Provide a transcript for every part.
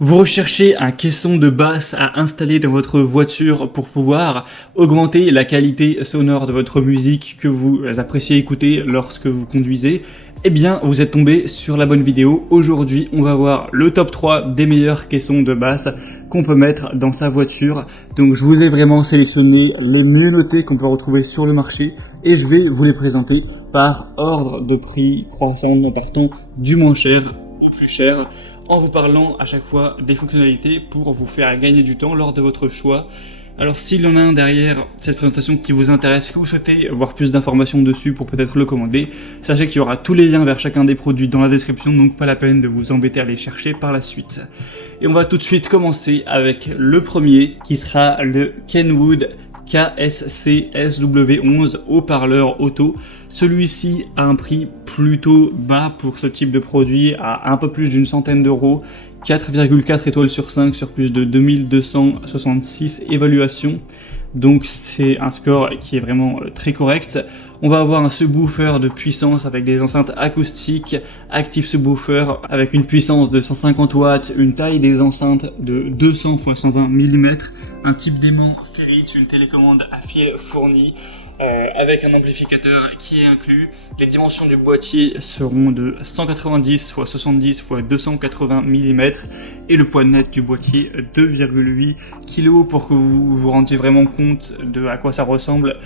Vous recherchez un caisson de basse à installer dans votre voiture pour pouvoir augmenter la qualité sonore de votre musique que vous appréciez écouter lorsque vous conduisez. Eh bien, vous êtes tombé sur la bonne vidéo. Aujourd'hui, on va voir le top 3 des meilleurs caissons de basse qu'on peut mettre dans sa voiture. Donc, je vous ai vraiment sélectionné les mieux notés qu'on peut retrouver sur le marché et je vais vous les présenter par ordre de prix croissant en partant du moins cher au plus cher, en vous parlant à chaque fois des fonctionnalités pour vous faire gagner du temps lors de votre choix. Alors s'il y en a un derrière cette présentation qui vous intéresse, que vous souhaitez voir plus d'informations dessus pour peut-être le commander, sachez qu'il y aura tous les liens vers chacun des produits dans la description, donc pas la peine de vous embêter à les chercher par la suite. Et on va tout de suite commencer avec le premier qui sera le Kenwood KSC SW11 haut-parleur auto. Celui-ci a un prix plutôt bas pour ce type de produit, à un peu plus d'une centaine d'euros, 4,4 étoiles sur 5 sur plus de 2266 évaluations. Donc c'est un score qui est vraiment très correct. On va avoir un subwoofer de puissance avec des enceintes acoustiques, active subwoofer avec une puissance de 150 watts, une taille des enceintes de 200 x 120 mm, un type d'aimant ferrite, une télécommande à fil fourni, avec un amplificateur qui est inclus. Les dimensions du boîtier seront de 190 x 70 x 280 mm et le poids net du boîtier 2,8 kg. Pour que vous vous rendiez vraiment compte de à quoi ça ressemble,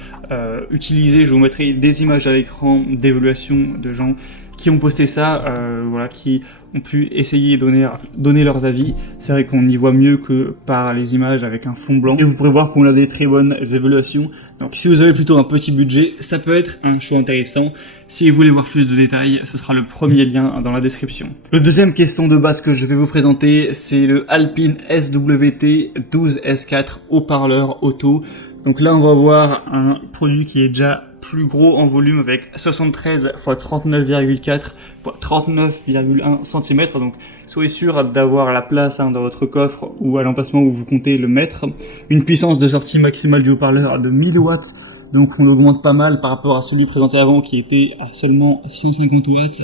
utilisez, je vous mettrai des images à l'écran d'évaluation de gens qui ont posté ça, voilà, qui ont pu essayer de donner leurs avis. C'est vrai qu'on y voit mieux que par les images avec un fond blanc. Et vous pourrez voir qu'on a des très bonnes évaluations. Donc si vous avez plutôt un petit budget, ça peut être un choix intéressant. Si vous voulez voir plus de détails, ce sera le premier lien dans la description. Le deuxième caisson de basse que je vais vous présenter, c'est le Alpine SWT 12S4 haut-parleur auto. Donc là, on va voir un produit qui est déjà plus gros en volume avec 73 x 39,4 x 39,1 cm. Donc soyez sûr d'avoir la place dans votre coffre ou à l'emplacement où vous comptez le mettre. Une puissance de sortie maximale du haut-parleur de 1000 watts. Donc on augmente pas mal par rapport à celui présenté avant qui était à seulement 150 watts.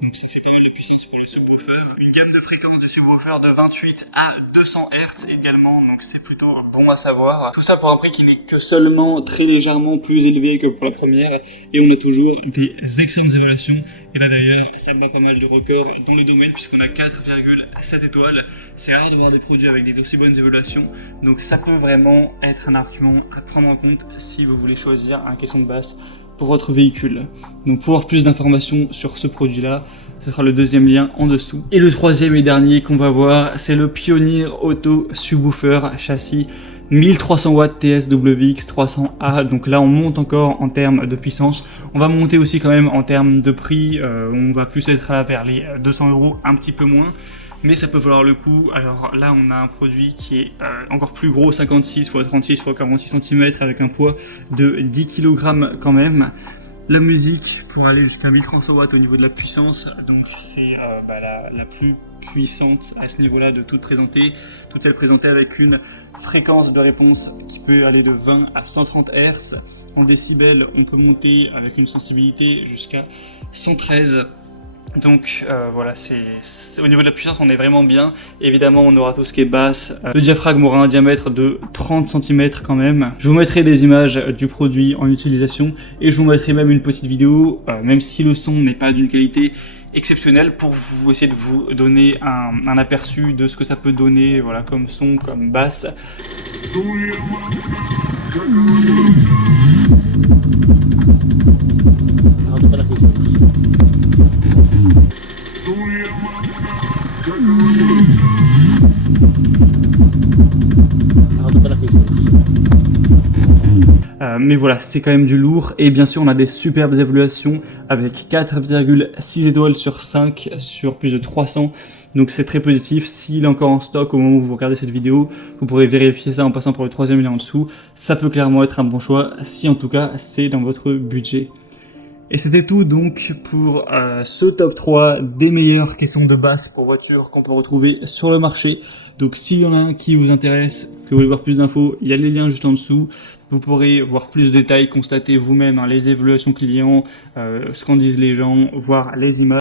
Donc ça fait pas mal de puissance pour le subwoofer. Une gamme de fréquences du subwoofer de 28 à 200 Hz également, donc c'est plutôt bon à savoir. Tout ça pour un prix qui n'est que seulement très légèrement plus élevé que pour la première. Et on a toujours des excellentes évaluations. Et là d'ailleurs, ça bat pas mal de records dans le domaine puisqu'on a 4,7 étoiles. C'est rare de voir des produits avec des aussi bonnes évaluations. Donc ça peut vraiment être un argument à prendre en compte si vous voulez choisir un caisson de basse pour votre véhicule. Donc pour avoir plus d'informations sur ce produit là, ce sera le deuxième lien en dessous. Et le troisième et dernier qu'on va voir, c'est le Pioneer Auto Subwoofer châssis 1300 watts TSWX 300A. Donc là on monte encore en termes de puissance. On va monter aussi quand même en termes de prix. On va plus être là vers les 200 €, un petit peu moins. Mais ça peut valoir le coup. Alors là, on a un produit qui est encore plus gros, 56 x 36 x 46 cm avec un poids de 10 kg quand même. La musique pour aller jusqu'à 1300 watts au niveau de la puissance, donc c'est la plus puissante à ce niveau-là de toutes celles présentées avec une fréquence de réponse qui peut aller de 20 à 130 Hz. En décibels, on peut monter avec une sensibilité jusqu'à 113. Donc voilà, c'est au niveau de la puissance, on est vraiment bien. Évidemment, on aura tout ce qui est basse. Le diaphragme aura un diamètre de 30 cm quand même. Je vous mettrai des images du produit en utilisation et je vous mettrai même une petite vidéo, même si le son n'est pas d'une qualité exceptionnelle, pour vous essayer de vous donner un aperçu de ce que ça peut donner, voilà, comme son, comme basse. Mais voilà, c'est quand même du lourd. Et bien sûr, on a des superbes évaluations avec 4,6 étoiles sur 5 sur plus de 300. Donc c'est très positif. S'il est encore en stock au moment où vous regardez cette vidéo, vous pourrez vérifier ça en passant par le troisième lien en dessous. Ça peut clairement être un bon choix, si en tout cas c'est dans votre budget. Et c'était tout donc pour ce top 3 des meilleurs caissons de basse pour voiture qu'on peut retrouver sur le marché. Donc s'il y en a un qui vous intéresse, que vous voulez voir plus d'infos, il y a les liens juste en dessous. Vous pourrez voir plus de détails, constater vous-même les évaluations clients, ce qu'en disent les gens, voir les images.